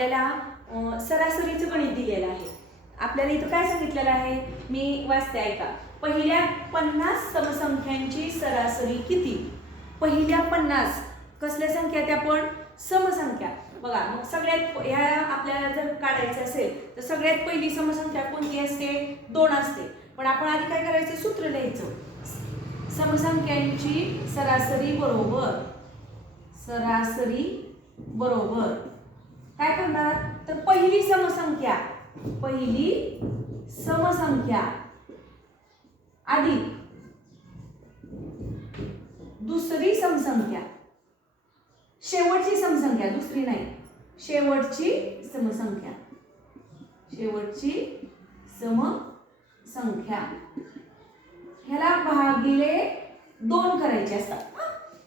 आपल्याला सरासरीचं गणित दिलेलं आहे. आपल्याला इथं काय सांगितलेलं आहे मी वाचते ऐका. पहिल्या 50 समसंख्यांची सरासरी किती? पहिल्या 50 कसल्या संख्या त्या पण समसंख्या. बघा मग सगळ्यात ह्या आपल्याला जर काढायचं असेल तर सगळ्यात पहिली समसंख्या कोणती असते? 2 असते. पण आपण आधी काय करायचं? सूत्र लिहायचं. समसंख्यांची सरासरी बरोबर काय करणार? तर पहिली समसंख्या अधिक दुसरी समसंख्या, शेवटची समसंख्या, दुसरी नाही, शेवटची समसंख्या ह्याला भागिले 2 करायचे असतात.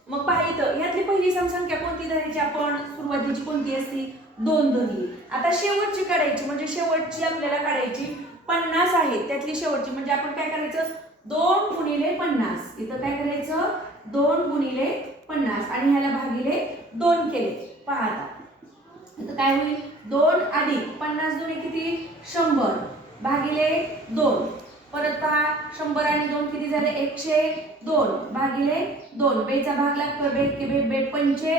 मग पहा इथं ह्यातली पहिली समसंख्या कोणती धरायची? आपण सुरुवातीची कोणती असती? 2 धरली. आता शेवटची काढायची, म्हणजे शेवटची आपल्याला काढायची 50 आहे, त्यातली शेवटची म्हणजे आपण काय करायचं? 2 गुणिले 50. इथं काय करायचं? 2 गुणिले 50 आणि ह्याला भागिले 2 केले. पहा आता इथं काय होईल? 2 अधिक 50 दुणे किती? 100 भागिले 2. परत पहा 100 आणि 2 किती झाले? 102 भागिले 2. बेचा भाग लागतो. बे के बे, बे पंचे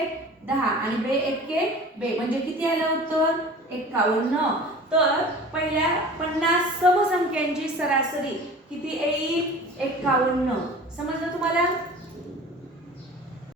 10 आणि बे एक्के बे, म्हणजे किती आलं उत्तर? 51. तर पहिल्या 50 समसंख्यांची सरासरी किती येईल? 51. समजलं तुम्हाला?